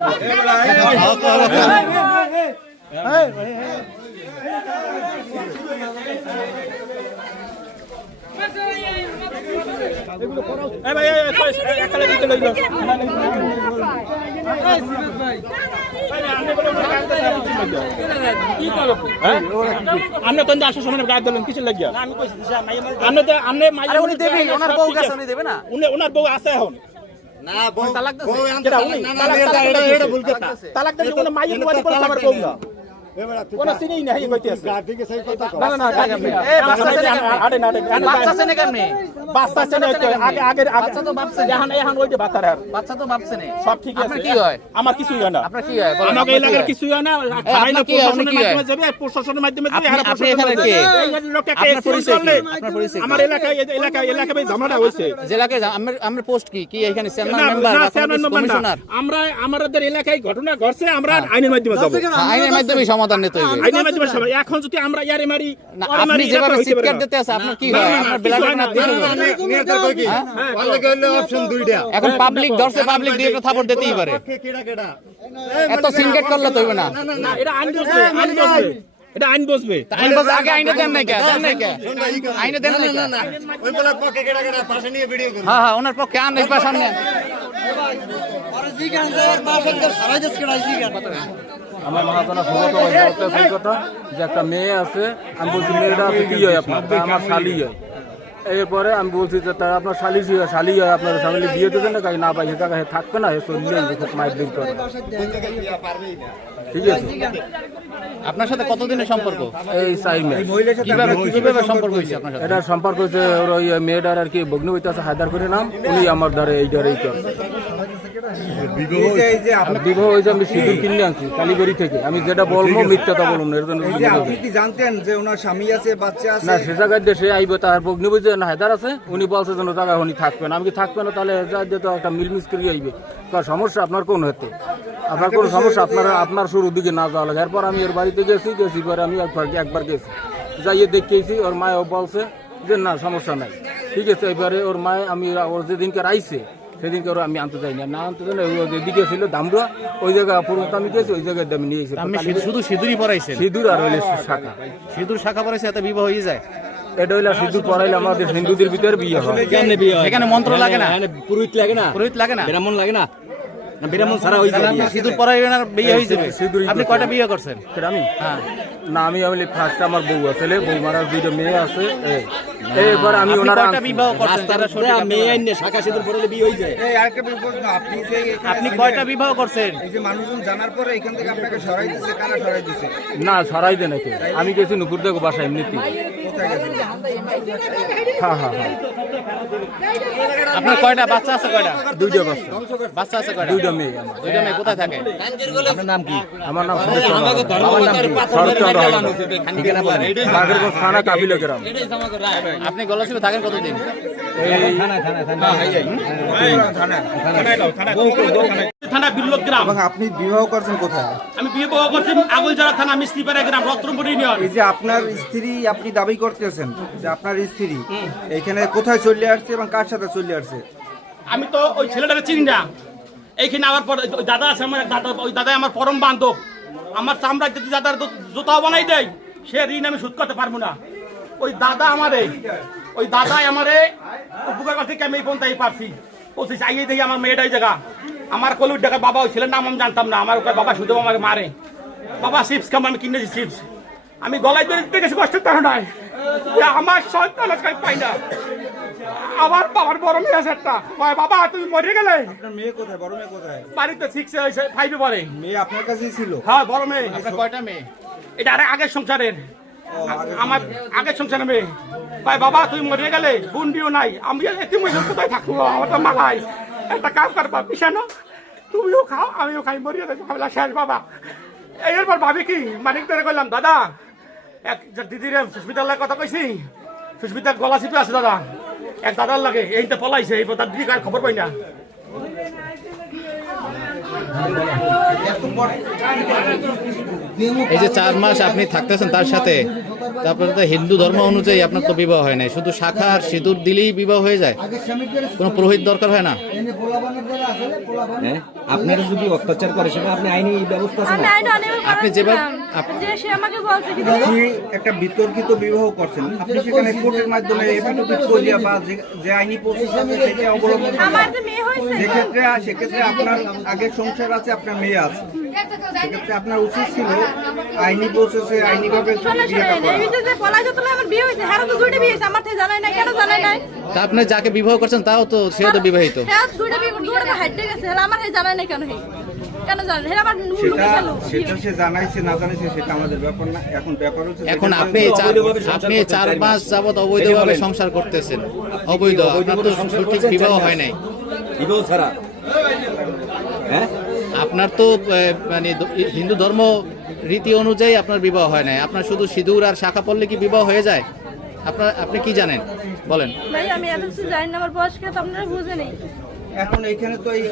আপনি তো আসার সময় গায়ে দিলেন কিছু লাগিয়া ওনার বউ আছে এখন তালাক কোন চিনি না বাচ্চা সব ঠিক আছে কি হয় আমার কিছুই হয় না আপনার কি হয় আমাকে এলাকার কিছুই হয় না প্রশাসনের মাধ্যমে আমার এলাকায় এলাকায় ঝামেলা হয়েছে আমরা পোস্ট কি এখানে কমিশনার আমরা আমাদের এলাকায় ঘটনা ঘটছে আমরা আইনের মাধ্যমে যাব আইনের মাধ্যমে সমাধান নিতে হবে আইনের মাধ্যমে এখন যদি আমরা ইয়ারে মারি আপনি যেভাবে সিটকাট দিতে আছে আপনার কি হয় আপনার ব্লাড না দিতে অপশন দুইটা এখন পাবলিক ধরছে পাবলিক দিয়ে একটা থাপড় দিতেই পারে এত সিনকেট করলে তো হবে না না এটা আইন বসবে এটা আইন বসবে আইন বসবে আগে আইনে দেন নাই কে আইনে দেন নাই না ওই বলার পক্ষে কেডা কেডা পাশে নিয়ে ভিডিও করুন হ্যাঁ ওনার পক্ষে আন একবার সামনে আমার মহাজনা ফোন সেই কথা যে একটা মেয়ে আছে আমি বলছি মেয়েটা আছে কি হয় আপনার আমার শালি হয় এরপরে আমি বলছি যে তার আপনার শালি হয় আপনার ফ্যামিলি বিয়ে দিয়েছেন না না পাই টাকা থাকবে না এসব নিয়ে মাইক দিতে হবে ঠিক আছে আপনার সাথে কতদিনের সম্পর্ক এই সাই মেয়ে কিভাবে সম্পর্ক হয়েছে আপনার সাথে এটা সম্পর্ক হচ্ছে ওই মেয়েটার আর কি ভগ্নি হইতেছে হায়দার করে নাম উনি আমার দ্বারা এইটার করছে বিবাহ হয়েছে আমি সিঁদুর কিনে আনছি কালীবাড়ি থেকে আমি যেটা বলবো মিথ্যাটা বলবো না এর জন্য আপনি কি জানতেন যে ওনার স্বামী আছে বাচ্চা আছে না সে জায়গায় দেশে আইবে তার ভগ্নি বুঝে না হায়দার আছে উনি বলছে যেন জায়গায় উনি থাকবে না আমি কি থাকবে না তাহলে যা যেত একটা মিলমিস করে আইবে কার সমস্যা আপনার কোন হতে আপনার কোনো সমস্যা আপনার শুরুর দিকে না যাওয়া লাগে এরপর আমি ওর বাড়িতে গেছি পরে আমি একবার গেছি যাইয়ে দেখিয়েছি ওর মায়ও বলছে যে না সমস্যা নাই ঠিক আছে এবারে ওর মায় আমি ওর যেদিনকার আইছে সেদিনকে ওরা আমি আনতে চাই না আনতে চাই না যেদিকে ছিল দামড়া ওই জায়গায় পুরোটা আমি গেছি ওই জায়গায় আমি নিয়ে এসেছি শুধু সিঁদুরই পরাইছে সিঁদুর আর হইলে শাখা সিঁদুর শাখা পরাইছে এত বিবাহ হয়ে যায় এটা হইলে সিঁদুর পরাইলে আমাদের হিন্দুদের ভিতরে বিয়ে হয় এখানে মন্ত্র লাগে না পুরোহিত লাগে না পুরোহিত লাগে না ব্রাহ্মণ লাগে না বিরামন সারা হয়ে যাবে সিঁদুর পরাইবেন আর বিয়ে হয়ে যাবে আপনি কয়টা বিয়ে করছেন আমি হ্যাঁ না আমি ফার্স্ট আমার বউ আছে বউ মারা দুইটা মেয়ে আছে এবার আমি ওনারা বিবাহ করছেন তারা মেয়ে আইনে শাখা সিঁদুর পরাইলে বিয়ে হয়ে যায় এই আরেকটা প্রশ্ন আপনি যে আপনি কয়টা বিবাহ করছেন এই যে মানুষজন জানার পরে এখান থেকে আপনাকে সরাই দিয়েছে কারা সরাই দিয়েছে না সরাই দেয় নাকি আমি গেছি নুপুর দেখো বাসা এমনিতে কোথায় গেছেন হ্যাঁ আপনার কয়টা বাচ্চা আছে কয়টা দুইটা বাচ্চা আছে কয়টা দুইটা মেয়ে আমার দুইটা মেয়ে কোথায় থাকে আপনার নাম কি আমার নাম শরৎচন্দ্র বাগেরগঞ্জ থানা কাবিলা গ্রাম আপনি গলাচিপে থাকেন কতদিন থানা বিল্লক গ্রাম এবং আপনি বিবাহ করছেন কোথায় আমি বিবাহ করছি আগলজোড়া থানা মিস্ত্রিপাড়া গ্রাম রত্নপুর ইউনিয়ন এই যে আপনার স্ত্রী আপনি দাবি করতেছেন যে আপনার স্ত্রী এখানে কোথায় চলে আসছে এবং কার সাথে চলে আসছে আমি তো ওই ছেলেটাকে চিনি না এইখানে আমার দাদা আছে আমার দাদা ওই দাদাই আমার পরম বান্ধব আমার চামড়া যদি দাদার জুতাও বানাই দেয় সে ঋণ আমি শোধ করতে পারবো না ওই দাদাই আমারে উপকার থেকে আমি এই পর্যন্ত পারছি পঁচিশ আইয়ে দেখি আমার মেয়েটা ওই জায়গা আমার কলুর টাকা বাবা ওই ছেলের নাম আমি জানতাম না আমার ওখানে বাবা শুধু আমাকে মারে বাবা চিপস খাম আমি কিনেছি চিপস আমি গলায় ধরে গেছি কষ্টের তারা নাই আমার সন্তান পাই না আমার বাবার বড় মেয়ে আছে একটা বাবা তুমি মরে গেলে আপনার মেয়ে কোথায় বড় মেয়ে কোথায় বাড়িতে 6-5 পড়ে মেয়ে আপনার কাছেই ছিল হ্যাঁ বড় মেয়ে আপনার কয়টা মেয়ে এটা আরে আগের সংসারের আমার আগের সংসারের মেয়ে ভাই বাবা তুই মরে গেলে বুন্ডিও নাই আমি এতিম কোথায় থাকবো আমার তো মালাই একটা কাম করবা পিছানো তুমিও খাও আমিও খাই মরিয়ে দেবো খাবলা শেষ বাবা এরপর ভাবি কি মানিক ধরে কইলাম দাদা এক দিদির সুস্মিতার কথা কইছি সুস্মিতার গলা চিপে আছে দাদা এক দাদার লাগে এইটা পলাইছে এই তার দিদি কার খবর পাই না এই যে 4 মাস আপনি থাকতেছেন তার সাথে তারপরে তো হিন্দু ধর্ম অনুযায়ী আপনার তো বিবাহ হয় নাই, শুধু শাখা আর সিঁদুর দিলেই বিবাহ হয়ে যায়, কোনো পুরোহিত দরকার হয় না? হ্যাঁ, আপনারা যদি অত্যাচার করে সেটা আপনি আইনি ব্যবস্থা আছে আমি না? আইন অনেক আপনি যেভাবে যে সে আমাকে বলছে কি আপনি একটা বিতর্কিত বিবাহ করছেন, আপনি সেখানে কোর্টের মাধ্যমে এফিডেভিট করিয়া বা যে আইনি প্রসেস আছে সেটা অবলম্বন করবেন। আমার যে মেয়ে হয়েছে সেক্ষেত্রে আপনার আগে সংসার আছে, আপনার মেয়ে আছে, সেক্ষেত্রে আপনার উচিত ছিল আইনি প্রসেসে আইনিভাবে শোনে বিয়েটা করা। এই ভিতরে যে পলাই যত আমার বিয়ে হয়েছে হ্যাঁ তো দুইটা বিয়ে হয়েছে আমার থেকে জানাই না কেন জানাই নাই তা আপনি যাকে বিবাহ করছেন তাও তো সেও তো বিবাহিত। হ্যাঁ দুইটা বিয়ে দুইটা হাইটে গেছে হ্যাঁ আমার এই জানাই না কেন কেন জানেন হ্যাঁ আমার সেটা সে জানাইছে না জানাইছে সেটা আমাদের ব্যাপার না। এখন ব্যাপার হচ্ছে এখন যেখানে আপনি আপনি 4 মাস যাবত অবৈধভাবে সংসার করতেছেন, অবৈধ, আপনার তো সঠিক বিবাহ হয় নাই। বিবাহ ছাড়া হ্যাঁ, আপনার তো মানে হিন্দু ধর্ম রীতি অনুযায়ী আপনার বিবাহ হয় নাই, আপনার শুধু সিঁদুর আর শাখা পড়লে কি বিবাহ হয়ে যায়? আপনি কি জানেন বলেন? ভাই আমি এত কিছু জানি না আমার বয়স কত আপনারা বুঝে নেই এখন এইখানে তো এই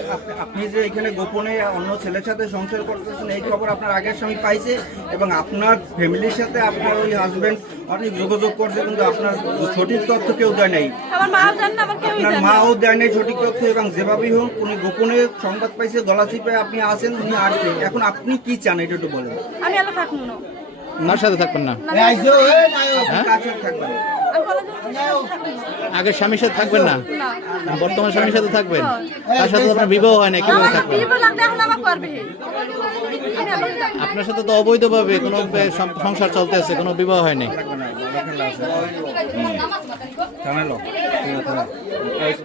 আপনি যে এখানে গোপনে অন্য ছেলের সাথে সংসার করতেছেন এই খবর আপনার আগের স্বামী পাইছে এবং আপনার ফ্যামিলির সাথে আপনার ওই হাজবেন্ড অনেক যোগাযোগ করছে, কিন্তু আপনার সঠিক তথ্য কেউ দেয় নাই, আমার মাও জানে না আমার কেউই আপনার জানে না মাও দেয় নাই সঠিক তথ্য, এবং যেভাবেই হোক উনি গোপনে সংবাদ পাইছে, গলা চিপে আপনি আছেন, উনি আসছেন। এখন আপনি কি চান এটা একটু বলেন। আমি এলা থাকবো না কার সাথে থাকবেন না? আপনি কার সাথে থাকবেন? আমি বলা থাকবো না আগের স্বামীর সাথে থাকবেন না, না বর্তমান স্বামীর সাথে থাকবেন? তার সাথে তো আপনার বিবাহ হয় না, কিভাবে আমার থাকবেন? বিয়ে লাগলে এখন আমার করবে আপনার সাথে তো অবৈধভাবে কোনো সংসার চলতেছে, কোনো বিবাহ হয় নাই। জানালো